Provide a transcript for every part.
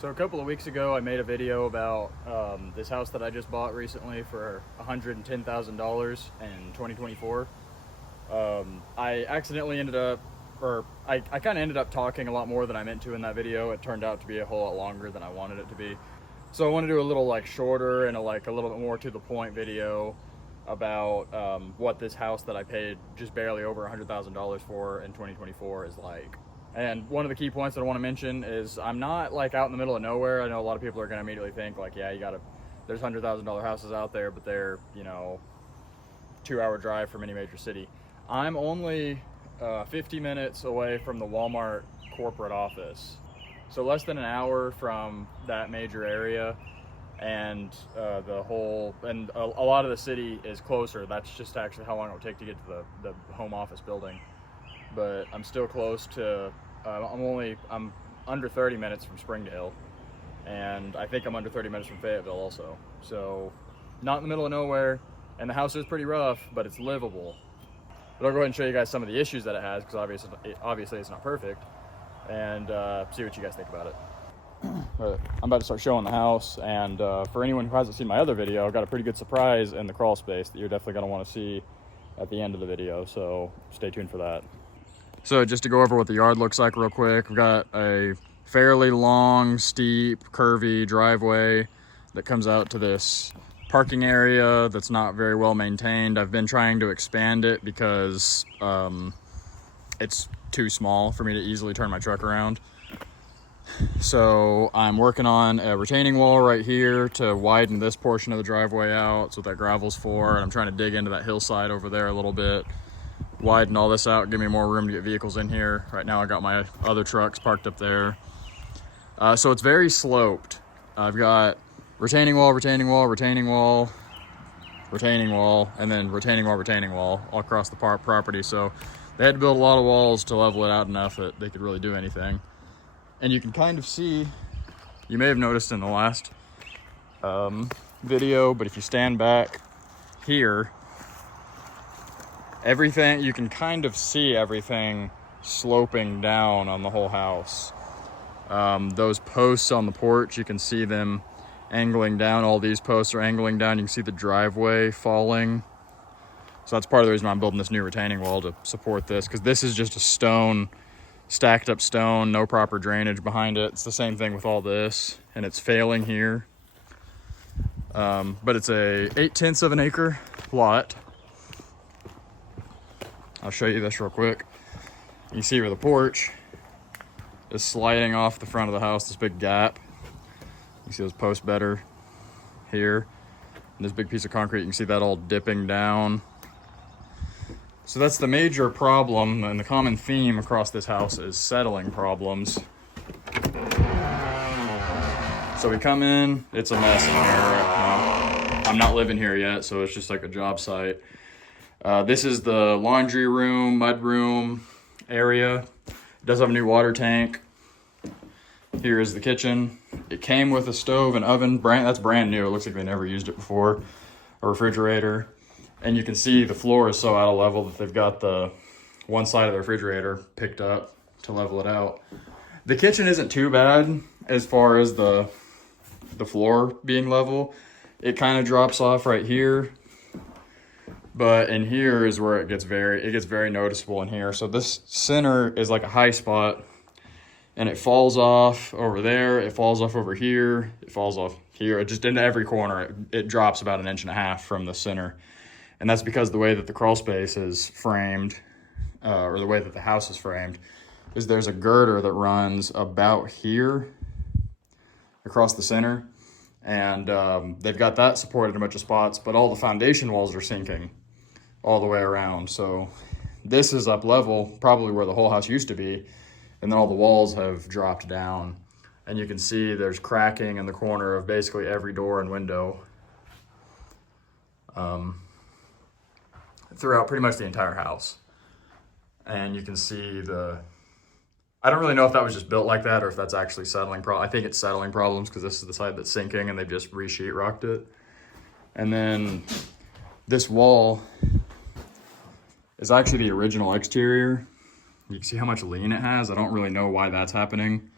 So a couple of weeks ago, I made a video about this house that I just bought recently for $110,000 in 2024. I accidentally ended up, or I kind of ended up talking a lot more than I meant to in that video. It turned out to be a whole lot longer than I wanted it to be. So I want to do a little like shorter and a little bit more to the point video about what this house that I paid just barely over $100,000 for in 2024 is like. And one of the key points that I want to mention is I'm not like out in the middle of nowhere. I know a lot of people are going to immediately think like, yeah, there's $100,000 houses out there, but they're, 2-hour drive from any major city. I'm only 50 minutes away from the Walmart corporate office. So less than an hour from that major area, and a lot of the city is closer. That's just actually how long it would take to get to the home office building. But I'm still close to, I'm under 30 minutes from Springdale, and I think I'm under 30 minutes from Fayetteville also. So not in the middle of nowhere, and the house is pretty rough, but it's livable. But I'll go ahead and show you guys some of the issues that it has, because obviously it's not perfect, and see what you guys think about it. But I'm about to start showing the house, and for anyone who hasn't seen my other video, I've got a pretty good surprise in the crawl space that you're definitely going to want to see at the end of the video, so stay tuned for that. So just to go over what the yard looks like real quick, we've got a fairly long, steep, curvy driveway that comes out to this parking area that's not very well maintained. I've been trying to expand it because it's too small for me to easily turn my truck around. So I'm working on a retaining wall right here to widen this portion of the driveway out. That's what that gravel's for. And I'm trying to dig into that hillside over there a little bit, widen all this out, give me more room to get vehicles in here. Right now I got my other trucks parked up there. So it's very sloped. I've got retaining wall, retaining wall, retaining wall, retaining wall, and then retaining wall all across the property. So they had to build a lot of walls to level it out enough that they could really do anything. And you can kind of see, you may have noticed in the last video, but if you stand back here, everything, you can kind of see everything sloping down on the whole house. Those posts on the porch, you can see them angling down. All these posts are angling down. You can see the driveway falling. So that's part of the reason I'm building this new retaining wall, to support this, because this is just a stone, stacked up stone, no proper drainage behind it. It's the same thing with all this, and it's failing here. But it's a 0.8 of an acre lot. I'll show you this real quick. You can see where the porch is sliding off the front of the house, this big gap. You see those posts better here. And this big piece of concrete, you can see that all dipping down. So that's the major problem, and the common theme across this house is settling problems. So we come in, it's a mess in here right now. I'm not living here yet, so it's just like a job site. This is the laundry room, mud room area. It does have a new water tank. Here is the kitchen. It came with a stove and oven, that's brand new. It looks like they never used it before. A refrigerator. And you can see the floor is so out of level that they've got the one side of the refrigerator picked up to level it out. The kitchen isn't too bad as far as the floor being level. It kind of drops off right here. But in here is where it gets very noticeable in here. So this center is like a high spot, and it falls off over there. It falls off over here. It falls off here. It just into every corner. It drops about 1.5 inches from the center. And that's because the way that the crawl space is framed, or the way that the house is framed, is there's a girder that runs about here across the center. And they've got that supported in a bunch of spots, but all the foundation walls are sinking all the way around. So this is up level, probably where the whole house used to be, and then all the walls have dropped down. And you can see there's cracking in the corner of basically every door and window throughout pretty much the entire house. And you can see I don't really know if that was just built like that or if that's actually settling I think it's settling problems, because this is the side that's sinking and they've just re-sheetrocked it. And then this wall is actually the original exterior. You can see how much lean it has. I don't really know why that's happening.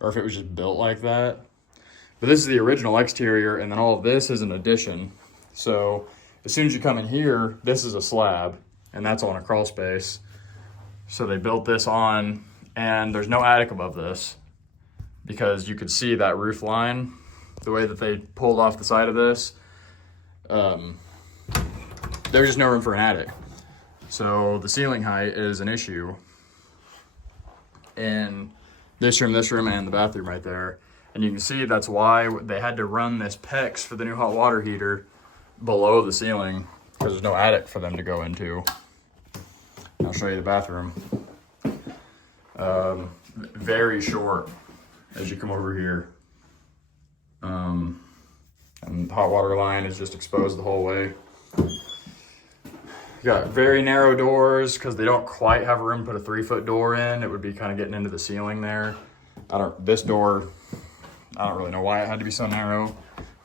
or if it was just built like that. But this is the original exterior, and then all of this is an addition. So as soon as you come in here, this is a slab, and that's on a crawl space. So they built this on, and there's no attic above this because you could see that roof line, the way that they pulled off the side of this. There's just no room for an attic. So the ceiling height is an issue in this room, and the bathroom right there. And you can see that's why they had to run this PEX for the new hot water heater below the ceiling, because there's no attic for them to go into. I'll show you the bathroom. Very short as you come over here. And the hot water line is just exposed the whole way. You got very narrow doors because they don't quite have room to put a 3-foot door in. It would be kind of getting into the ceiling there. This door, I don't really know why it had to be so narrow.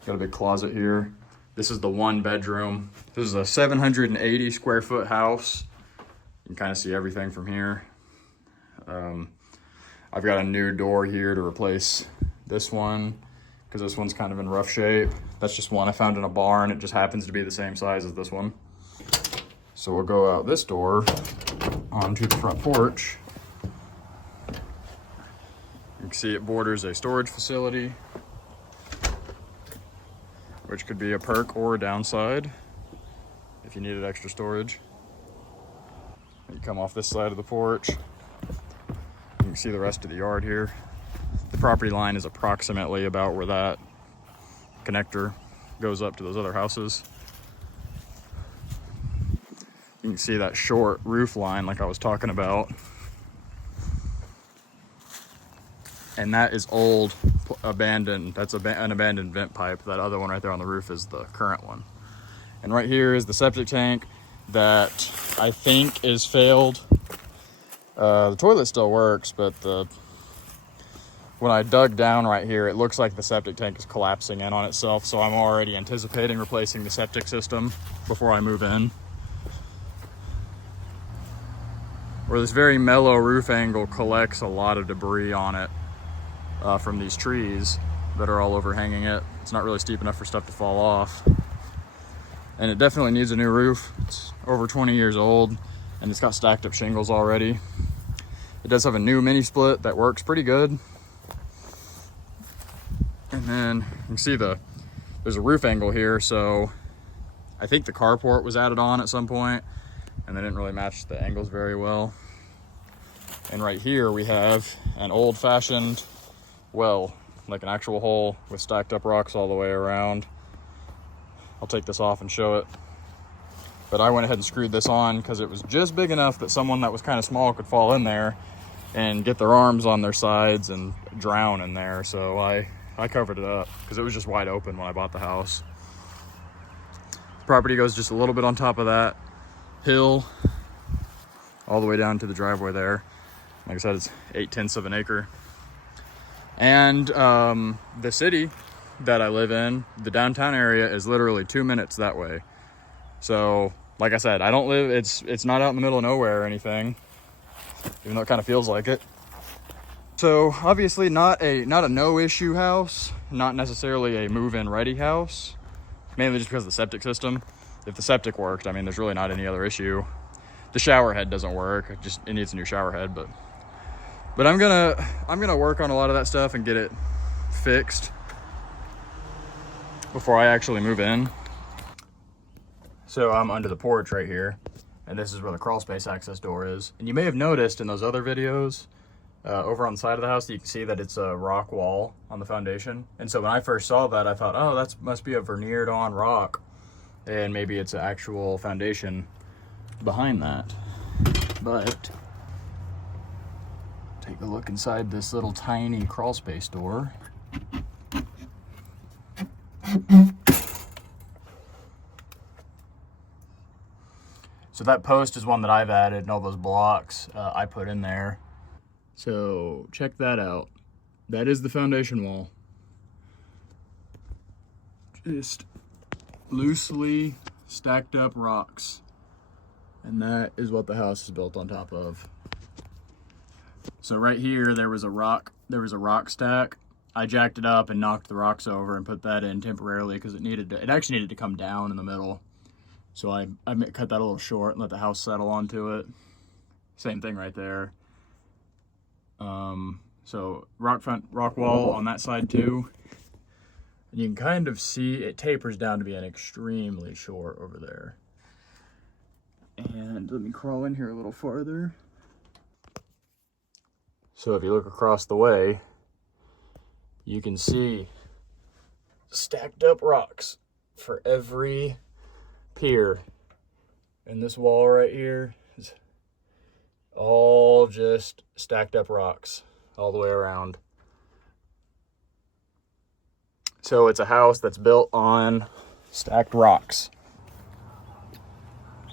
Got a big closet here. This is the 1 bedroom. This is a 780 square foot house. You can kind of see everything from here. I've got a new door here to replace this one because this one's kind of in rough shape. That's just one I found in a barn. It just happens to be the same size as this one. So we'll go out this door onto the front porch. You can see it borders a storage facility, which could be a perk or a downside if you needed extra storage. You come off this side of the porch. You can see the rest of the yard here. The property line is approximately about where that connector goes up to those other houses. You can see that short roof line like I was talking about. And that is old, abandoned. That's an abandoned vent pipe. That other one right there on the roof is the current one. And right here is the septic tank that I think is failed. The toilet still works, but when I dug down right here, it looks like the septic tank is collapsing in on itself. So I'm already anticipating replacing the septic system before I move in. Where this very mellow roof angle collects a lot of debris on it from these trees that are all overhanging it. It's not really steep enough for stuff to fall off. And it definitely needs a new roof. It's over 20 years old and it's got stacked up shingles already. It does have a new mini split that works pretty good. And then you can see there's a roof angle here. So I think the carport was added on at some point and they didn't really match the angles very well. And right here we have an old-fashioned well, like an actual hole with stacked up rocks all the way around. I'll take this off and show it. But I went ahead and screwed this on because it was just big enough that someone that was kind of small could fall in there and get their arms on their sides and drown in there. So I covered it up because it was just wide open when I bought the house. The property goes just a little bit on top of that hill all the way down to the driveway there. Like I said, it's 0.8 of an acre. And the city that I live in, the downtown area, is literally 2 minutes that way. So like I said, I don't live, it's not out in the middle of nowhere or anything, even though it kind of feels like it. So obviously not a no issue house, not necessarily a move-in ready house, mainly just because of the septic system. If the septic worked, I mean, there's really not any other issue. The shower head doesn't work. It needs a new shower head, but I'm gonna work on a lot of that stuff and get it fixed before I actually move in. So I'm under the porch right here, and this is where the crawl space access door is. And you may have noticed in those other videos, over on the side of the house, you can see that it's a rock wall on the foundation. And so when I first saw that, I thought, oh, that must be a veneered on rock, and maybe it's an actual foundation behind that. But take a look inside this little tiny crawl space door. So that post is one that I've added, and all those blocks I put in there. So check that out. That is the foundation wall. Just loosely stacked up rocks. And that is what the house is built on top of. So right here, there was a rock stack. I jacked it up and knocked the rocks over and put that in temporarily because it actually needed to come down in the middle. So I cut that a little short and let the house settle onto it. Same thing right there. So rock wall on that side too. And you can kind of see it tapers down to being extremely short over there. And let me crawl in here a little farther. So if you look across the way, you can see stacked up rocks for every pier. And this wall right here is all just stacked up rocks all the way around. So it's a house that's built on stacked rocks.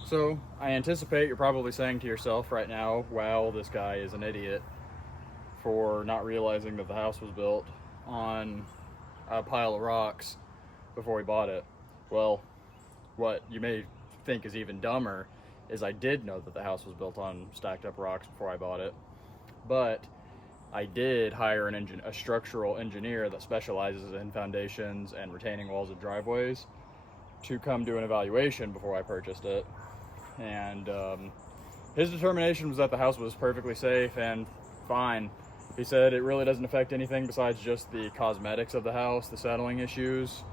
So I anticipate you're probably saying to yourself right now, wow, this guy is an idiot for not realizing that the house was built on a pile of rocks before he bought it. Well, what you may think is even dumber is I did know that the house was built on stacked up rocks before I bought it, but I did hire a structural engineer that specializes in foundations and retaining walls of driveways to come do an evaluation before I purchased it. And his determination was that the house was perfectly safe and fine. He said it really doesn't affect anything besides just the cosmetics of the house, the settling issues.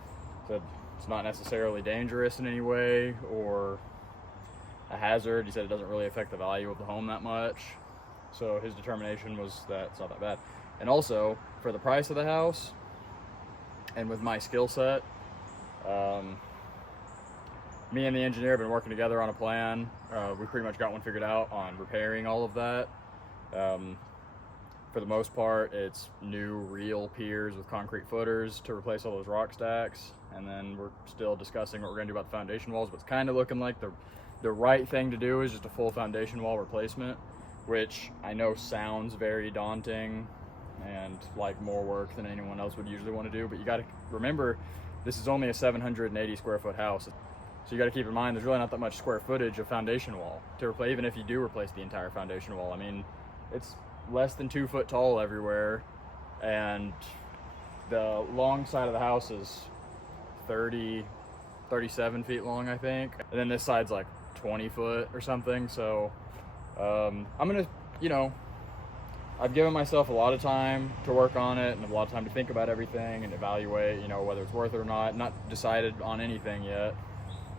Said it's not necessarily dangerous in any way or a hazard. He said it doesn't really affect the value of the home that much. So his determination was that it's not that bad. And also, for the price of the house, and with my skill set, me and the engineer have been working together on a plan. We pretty much got one figured out on repairing all of that. For the most part, it's new real piers with concrete footers to replace all those rock stacks. And then we're still discussing what we're gonna do about the foundation walls, but it's kind of looking like the right thing to do is just a full foundation wall replacement, which I know sounds very daunting and like more work than anyone else would usually want to do, but you got to remember this is only a 780 square foot house. So you got to keep in mind there's really not that much square footage of foundation wall to replace, even if you do replace the entire foundation wall. I mean, it's less than 2 foot tall everywhere, and the long side of the house is 37 feet long, I think. And then this side's like 20 foot or something. So I'm gonna, I've given myself a lot of time to work on it and a lot of time to think about everything and evaluate, whether it's worth it or not. Not decided on anything yet,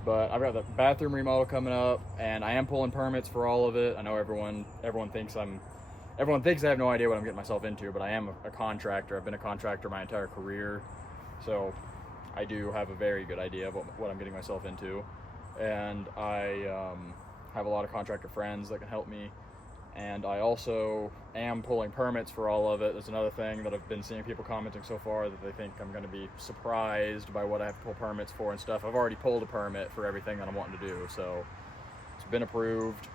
but I've got the bathroom remodel coming up and I am pulling permits for all of it. I know everyone thinks I have no idea what I'm getting myself into, but I am a contractor. I've been a contractor my entire career. So I do have a very good idea of what I'm getting myself into. And I have a lot of contractor friends that can help me. And I also am pulling permits for all of it. That's another thing that I've been seeing people commenting so far, that they think I'm going to be surprised by what I have to pull permits for and stuff. I've already pulled a permit for everything that I'm wanting to do. So it's been approved.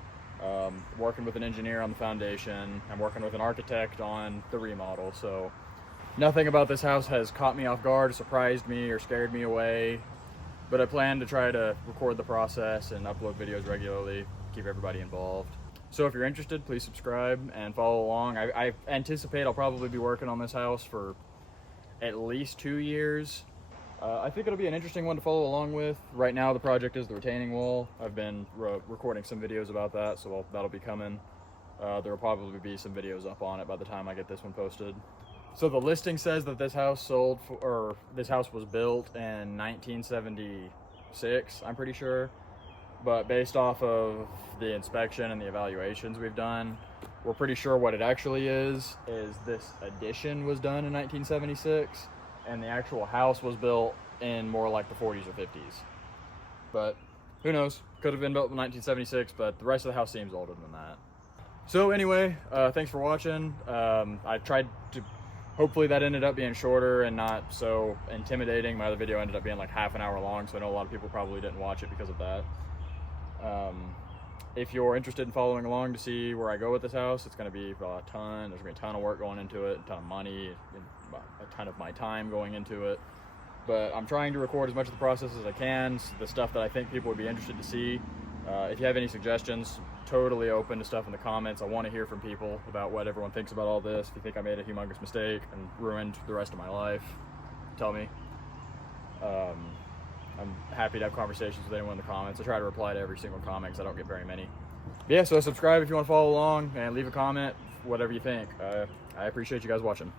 Working with an engineer on the foundation. I'm working with an architect on the remodel. So nothing about this house has caught me off guard, surprised me, or scared me away. But I plan to try to record the process and upload videos regularly, keep everybody involved. So if you're interested, please subscribe and follow along. I anticipate I'll probably be working on this house for at least 2 years. I think it'll be an interesting one to follow along with. Right now the project is the retaining wall. I've been recording some videos about that, so that'll be coming. There will probably be some videos up on it by the time I get this one posted. So the listing says that this house was built in 1976, I'm pretty sure. But based off of the inspection and the evaluations we've done, we're pretty sure what it actually is this addition was done in 1976, and the actual house was built in more like the 40s or 50s. But who knows? Could have been built in 1976, but the rest of the house seems older than that. So anyway, thanks for watching. I tried to, hopefully that ended up being shorter and not so intimidating. My other video ended up being like half an hour long, so I know a lot of people probably didn't watch it because of that. If you're interested in following along to see where I go with this house, it's going to be there's going to be a ton of work going into it, a ton of money, a ton of my time going into it. But I'm trying to record as much of the process as I can, the stuff that I think people would be interested to see. If you have any suggestions, totally open to stuff in the comments. I want to hear from people about what everyone thinks about all this. If you think I made a humongous mistake and ruined the rest of my life, tell me. I'm happy to have conversations with anyone in the comments. I try to reply to every single comment because I don't get very many. But yeah, so subscribe if you want to follow along and leave a comment, whatever you think. I appreciate you guys watching.